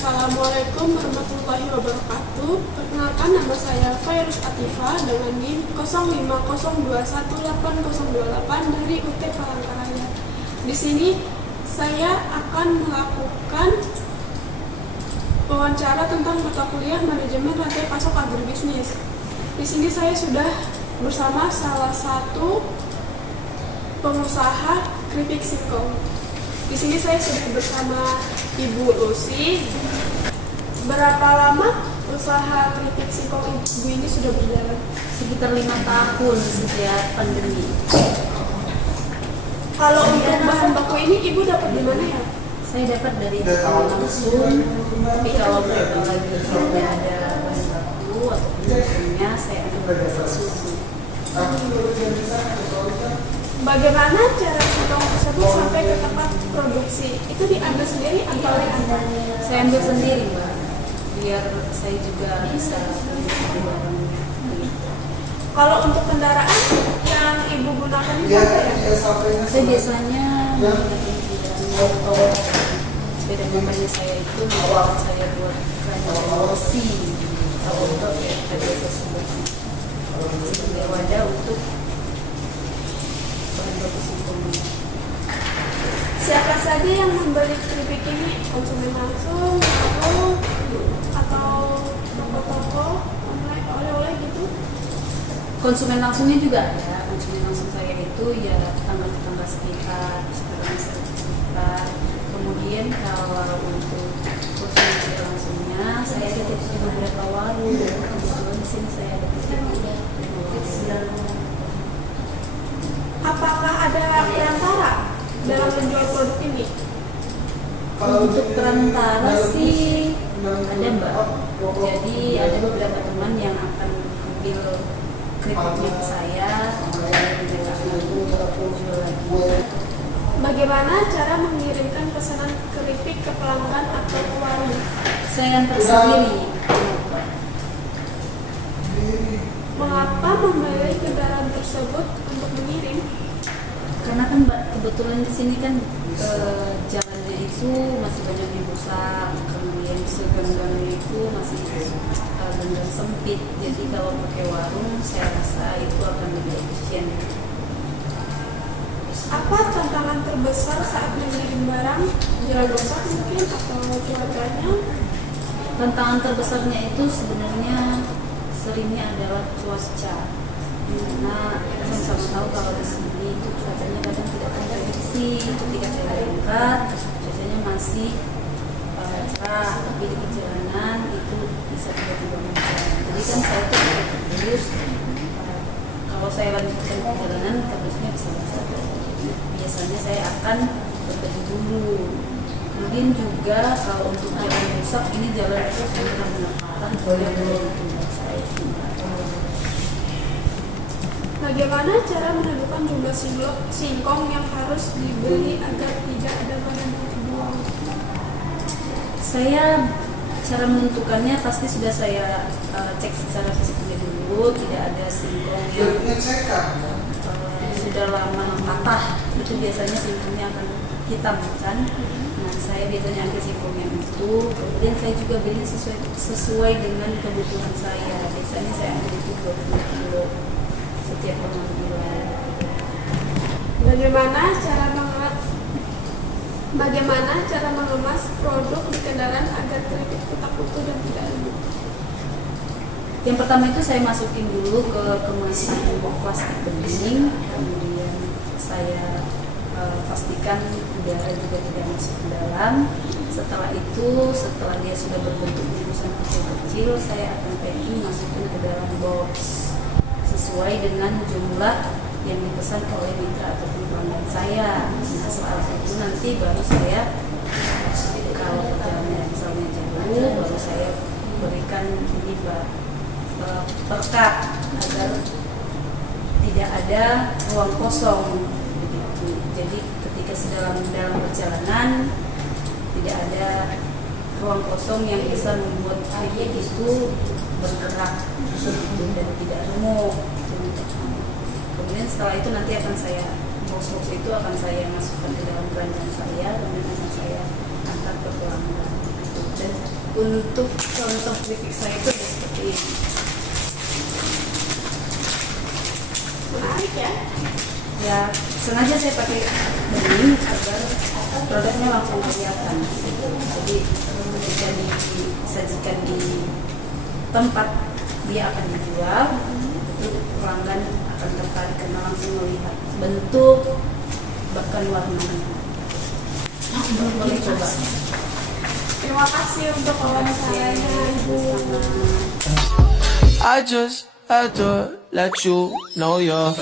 Assalamualaikum warahmatullahi wabarakatuh. Perkenalkan, nama saya Fairuz Atifah dengan NIM 05021808 dari UT Palangkaraya. Di sini saya akan melakukan wawancara tentang mata kuliah manajemen rantai pasok agribisnis. Di sini saya sudah bersama salah satu pengusaha keripik singkong. Di sini saya sudah bersama Ibu Lucy. Berapa lama usaha keripik singkong Ibu ini sudah berjalan? Sekitar 5 tahun sejak pandemi. Kalau untuk bahan baku ini Ibu dapat di mana ya? Saya dapat dari toko langsung, tapi kalau mereka lagi tidak ada bahan baku atau penjualnya, saya akan berbagi susu. Bagaimana cara singkong tersebut sampai ke tempat produksi? Itu diambil sendiri atau diantar? Saya ambil sendiri, Mbak, biar saya juga bisa mencari barangnya. Kalau untuk kendaraan yang Ibu gunakan itu apa ya? Saya biasanya menggunakan sepeda motornya saya itu membuat saya buat promosi atau untuk media sosial sebagai wadah untuk bahan baku singkong. Siapa saja yang membeli keripik ini? Konsumen langsung, atau toko-toko online, oleh-oleh gitu? Konsumen langsungnya juga ada. Konsumen langsung saya itu ya tetangga-tetangga sekitar sekitar. Kemudian kalau untuk konsumen tidak langsungnya, saya ada di beberapa warung. Kebetulan di sini saya ada di Apakah ada perantara dalam menjual produk ini? Untuk perantara sih ada, Mbak. Jadi ada beberapa teman yang akan ambil keripiknya ke saya, kemudian mereka akan jual lagi. Bagaimana cara mengirimkan pesanan keripik ke pelanggan atau ke warung? Saya antar sendiri. Mengapa memilih kendaraan tersebut untuk mengirim? Karena kan, Mbak, kebetulan di sini kan jalannya itu masih banyak yang rusak, kemudian segang-gangnya itu masih benar sempit. Jadi kalau pakai warung, saya rasa itu akan lebih efisien. Apa tantangan terbesar saat mengirim barang? Jalan rusak mungkin atau cuacanya? Tantangan terbesarnya itu sebenarnya seringnya adalah cuaca. Karena kita sama tahu kalau di sini itu cuacanya kadang tidak terprediksi. Ketika saya berangkat, cuacanya masih cerah, tapi di perjalanan itu bisa tiba-tiba hujan. Jadi kan saya tuh terus kalau saya lanjutkan perjalanan, terusnya bisa basah. Biasanya saya akan berbaju dulu. Kemudian juga kalau untuk jalan rusak, ini jalan rusak yang benar-benar parah, yang menurut saya sih. Bagaimana cara menentukan jumlah singkong yang harus dibeli agar tidak ada bahan yang terbuang? Saya cara menentukannya pasti sudah saya cek secara fisiknya dulu, tidak ada singkong yang sudah lama patah. Itu biasanya singkongnya akan hitam kan. Nah, saya biasanya ambil singkong yang itu, kemudian saya juga beli sesuai dengan kebutuhan saya. Biasanya saya ambil itu 20 kilo setiap pengambilan. Bagaimana cara mengemas produk di kendaraan agar keripik tetap utuh dan tidak lembut? Yang pertama itu saya masukin dulu ke kemasan plastik bening, kemudian saya pastikan udara juga tidak masuk ke dalam. Setelah itu, setelah dia sudah berbentuk bungkusan kecil-kecil, saya akan packing masukin ke dalam box sesuai dengan jumlah yang dipesan oleh mitra ataupun pelanggan saya. Nah, setelah itu nanti baru saya, kalau perjalanannya misalnya jauh, baru saya berikan ini perkat agar tidak ada ruang kosong begitu. Jadi ketika dalam perjalanan tidak ada ruang kosong yang bisa membuat keripik itu bergerak dan tidak remuk. Kemudian setelah itu nanti akan saya box itu akan saya masukkan ke dalam keranjang saya, kemudian akan saya antar ke pelanggan. Dan Untuk contoh keripik saya itu ada seperti ini. Menarik ya. Ya, sengaja saya pakai bening agar produknya langsung kelihatan. Jadi ketika disajikan di tempat dia akan dijual, itu pelanggan akan tertarik karena langsung melihat bentuk bahkan warnanya. Boleh coba. Terima kasih untuk wawancaranya, Ibu. I just had to let you know you're